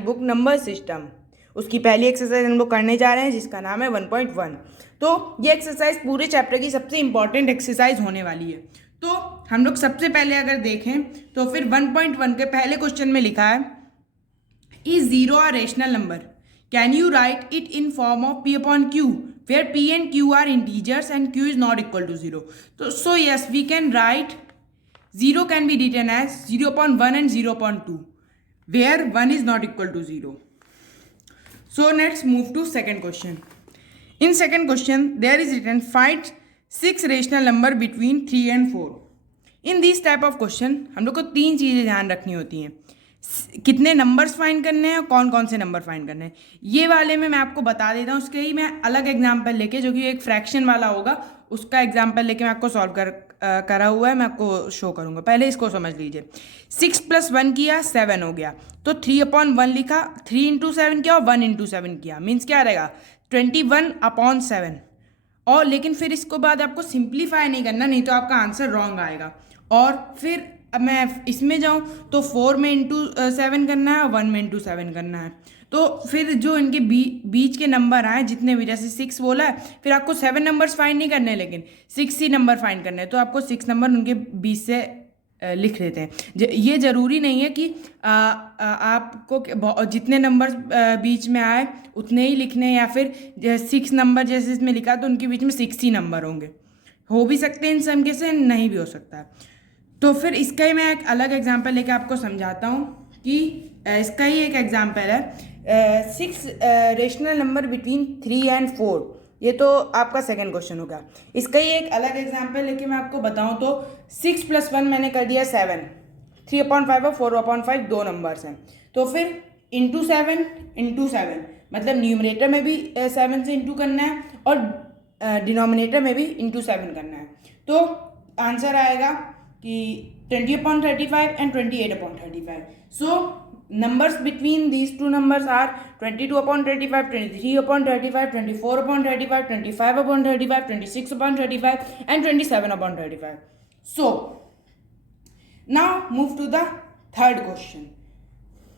Book number system. उसकी पहली exercise हम लोग करने जा रहे हैं जिसका नाम है 1.1। तो ये एक्सरसाइज पूरे चैप्टर की सबसे इंपॉर्टेंट एक्सरसाइज होने वाली है। तो हम लोग सबसे पहले अगर देखें तो फिर 1.1 के पहले क्वेश्चन में लिखा है, is zero a rational number, can you right it in form of p upon q where p and q are integers and q is not equal to 0. So yes, we can write 0 can be written as 0 upon 1 and 0 upon 2 where 1 is not equal to 0. So let's move to second question. In second question there is written find 6 rational number between 3 and 4. In these type of question हम लोग को तीन चीज़ें ध्यान रखनी होती हैं, कितने नंबर्स फाइंड करने हैं और कौन कौन से नंबर फाइंड करने हैं। ये वाले में मैं आपको बता देता हूँ, उसके ही मैं अलग एग्जाम्पल लेके जो कि एक फ्रैक्शन वाला होगा उसका एग्जाम्पल लेके मैं आपको सॉल्व करा हुआ है, मैं आपको शो करूँगा। पहले इसको समझ लीजिए। 6 + 1 किया 7 हो गया, तो 3/1 लिखा, 3 × 7 किया और 1 × 7 किया, मीन्स क्या रहेगा 21/7। और लेकिन फिर इसको बाद आपको सिंप्लीफाई नहीं करना, नहीं तो आपका आंसर रॉन्ग आएगा। और फिर अब मैं इसमें जाऊँ तो 4 में × 7 करना है और 1 में × 7 करना है। तो फिर जो इनके बीच के नंबर आए जितने भी, जैसे 6 बोला है, फिर आपको 7 नंबर्स फाइंड नहीं करने, लेकिन 6 ही नंबर फाइंड करने हैं। तो आपको 6 नंबर उनके बीच से लिख लेते हैं। ये ज़रूरी नहीं है कि आपको जितने नंबर बीच में आए उतने ही लिखने, या फिर 6 नंबर जैसे इसमें लिखा तो उनके बीच में 6 ही नंबर होंगे। हो भी सकते हैं इन सब के से, नहीं भी हो सकता है। तो फिर इसका ही मैं एक अलग एग्जांपल लेके आपको समझाता हूँ कि इसका ही एक एग्जांपल है 6 रेशनल नंबर बिटवीन 3 and 4। ये तो आपका सेकंड क्वेश्चन होगा। इसका ही एक अलग एग्जांपल लेके मैं आपको बताऊँ तो 6 + 1 मैंने कर दिया 7, 3/5 और 4/5 दो नंबर्स हैं। तो फिर × 7 × 7 मतलब न्यूमरेटर में भी 7 से इंटू करना है और डिनोमिनेटर में भी × 7 करना है। तो आंसर आएगा कि 20/35 and 28/35. So numbers between these two numbers are 22/35, 23/35, 24/35, 25/35, 26/35 and 27/35. So now move to the third question.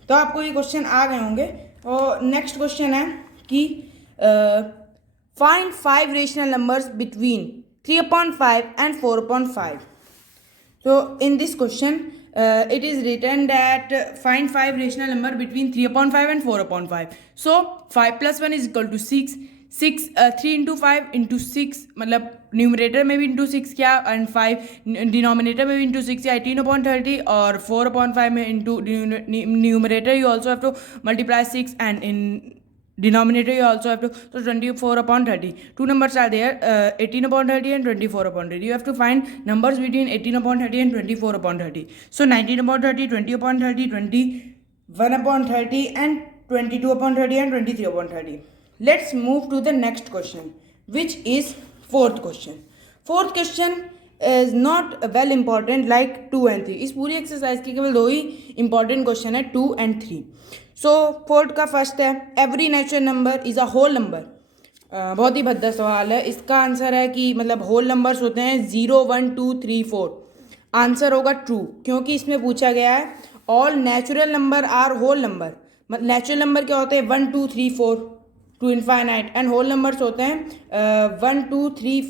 तो आपको ये क्वेश्चन आ गए होंगे। और नेक्स्ट क्वेश्चन है कि find 5 rational numbers between 3/5 and 4/5. So in this question it is written that find 5 rational number between 3/5 and 4/5. So 5 + 1 is equal to 6. 3 × 5 × 6 मतलब numerator में भी × 6 किया एंड 5 डिनोमिनेटर में भी × 6 किया, 18/30, और 4/5 में into numerator you also have to multiply 6 and in denominator you also have to, so 24/30. Two numbers are there, 18/30 and 24/30. You have to find numbers between 18/30 and 24/30. So 19/30, 20/30, 21/30 and 22/30 and 23/30. Let's move to the next question, which is fourth question. Fourth question is not well important like 2 and 3. इस पूरी exercise की केवल दो ही important question है, 2 and 3. So fourth का first है, every natural number is a whole number. बहुत ही भद्दा सवाल है। इसका आंसर है कि मतलब होल नंबर्स होते हैं 0, 1, 2, 3, 4। आंसर होगा ट्रू, क्योंकि इसमें पूछा गया है all natural number are whole number. मतलब नेचुरल नंबर क्या होते हैं 1, 2, 3, 4 to infinite, and whole numbers होते हैं 1, 2, 3,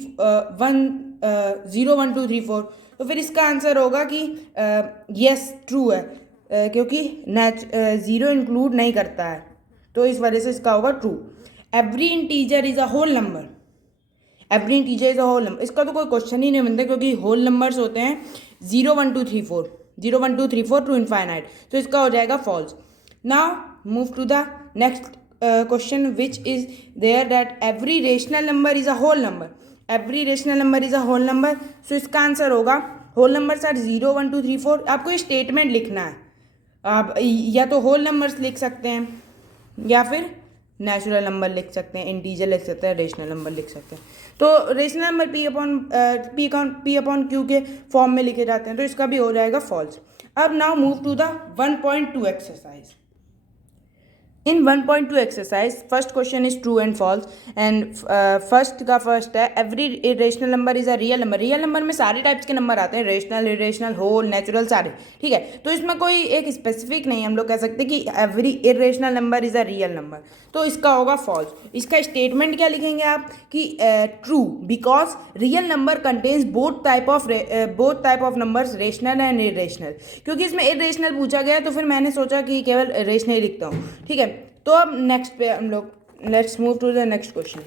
0, 1, 2, 3, 4। तो फिर इसका आंसर होगा कि यस ट्रू है, क्योंकि 0 इंक्लूड नहीं करता है, तो इस वजह से इसका होगा true. Every integer is a whole number, every integer is a whole number, इसका तो कोई क्वेश्चन ही नहीं बनता, क्योंकि होल नंबर्स होते हैं 0, 1, 2, 3, 4, 0, 1, 2, 3, 4 टू इनफाइनाइट, तो इसका हो जाएगा false. Now move to the next question which is there that every rational number is a whole number, every rational number is a whole number. So इसका आंसर होगा whole numbers are 0, 1, 2, 3, 4। आपको ये statement लिखना है, आप या तो whole numbers लिख सकते हैं या फिर नेचुरल नंबर लिख सकते हैं, इंटीजर लिख सकते हैं, रेशनल नंबर लिख सकते हैं। तो rational number p upon q के फॉर्म में लिखे जाते हैं, तो इसका भी हो जाएगा फॉल्स। अब now move to the 1.2 exercise. In 1.2 exercise first question is true and false and first है every irrational number is a real number. Real number में सारे टाइप्स के नंबर आते हैं, रेशनल, इरेशनल, होल, नेचुरल, सारे, ठीक है। तो इसमें कोई एक स्पेसिफिक नहीं, हम लोग कह सकते कि every irrational number is a real number, तो इसका होगा फॉल्स। इसका स्टेटमेंट क्या लिखेंगे आप कि true because real number contains both type of numbers, rational and irrational. क्योंकि इसमें इरेशनल पूछा गया तो फिर मैंने सोचा कि केवल रेशनल ही लिखता हूँ, ठीक है। तो अब नेक्स्ट पे हम लोग let's move to the next question.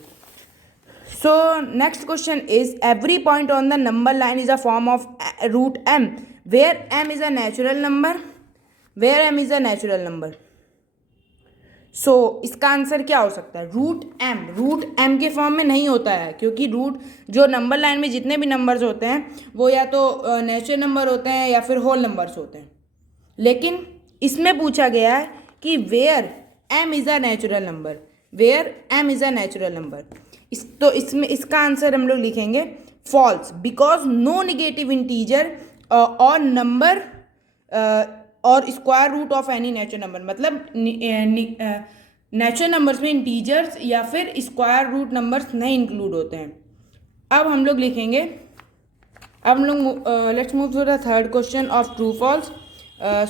So next question is every point on the number line is a form of root m where m is a natural number, where m is a natural number. So इसका answer क्या हो सकता है? Root M के form में नहीं होता है, क्योंकि रूट जो नंबर लाइन में जितने भी नंबर्स होते हैं वो या तो नेचुरल नंबर होते हैं या फिर होल नंबर्स होते हैं। लेकिन इसमें पूछा गया है कि where m is a natural number, where m is a natural number. तो इसमें इसका आंसर हम लोग लिखेंगे false because no negative integer और नंबर और square root of any natural number, मतलब नेचुरल नंबर्स में इंटीजर्स या फिर स्क्वायर रूट नंबर्स नहीं इंक्लूड होते हैं। अब हम लोग लिखेंगे, अब हम लोग let's move to the third question of true false.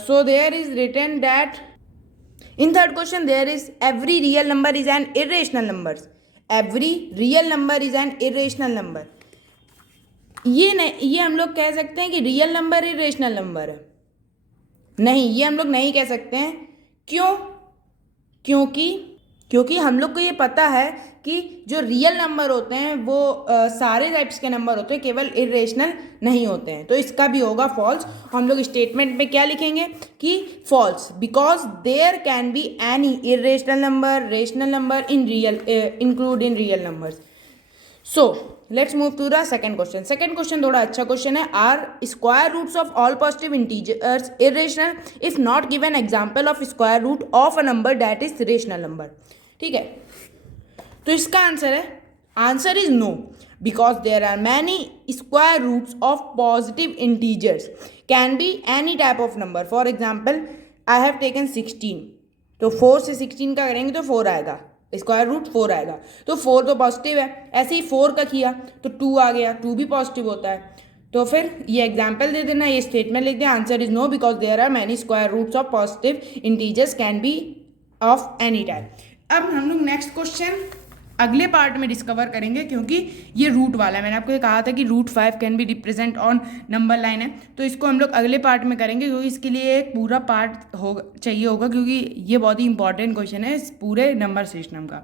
So there is written that in third question there is every real number is an irrational number, every real number is an irrational number। ये नहीं, ये हम लोग कह सकते हैं कि real number irrational number है? नहीं, ये हम लोग नहीं कह सकते हैं। क्यों? क्योंकि हम लोग को ये पता है कि जो रियल नंबर होते हैं वो सारे टाइप्स के नंबर होते हैं, केवल इरेशनल नहीं होते हैं। तो इसका भी होगा फॉल्स। हम लोग स्टेटमेंट में क्या लिखेंगे कि false because there can be any irrational number, rational number in real include in real numbers. So let's move to the second question. Second question थोड़ा अच्छा क्वेश्चन है। Are square roots of all positive integers irrational if not given example of square root of a number that is rational number, ठीक है। तो इसका answer है, answer is no because there are many square roots of positive integers can be any type of number. For example I have taken 16, तो 4 से 16 का करेंगे तो 4 आएगा, स्क्वायर रूट 4 आएगा, तो 4 तो पॉजिटिव है। ऐसे ही 4 का किया तो 2 आ गया, 2 भी पॉजिटिव होता है। तो फिर ये एग्जाम्पल दे देना, ये स्टेटमेंट लिख दें, answer is no because there are many square roots of positive integers can be of any type. अब हम लोग नेक्स्ट क्वेश्चन अगले पार्ट में डिस्कवर करेंगे, क्योंकि ये रूट वाला है। मैंने आपको ये कहा था कि root 5 can be represent on number line है, तो इसको हम लोग अगले पार्ट में करेंगे, क्योंकि इसके लिए एक पूरा पार्ट चाहिए होगा, क्योंकि ये बहुत ही इंपॉर्टेंट क्वेश्चन है इस पूरे नंबर सिस्टम का।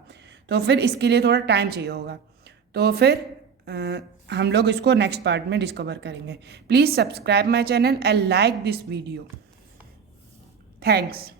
तो फिर इसके लिए थोड़ा टाइम चाहिए होगा, तो फिर हम लोग इसको नेक्स्ट पार्ट में डिस्कवर करेंगे। Please subscribe my channel and like this video. Thanks.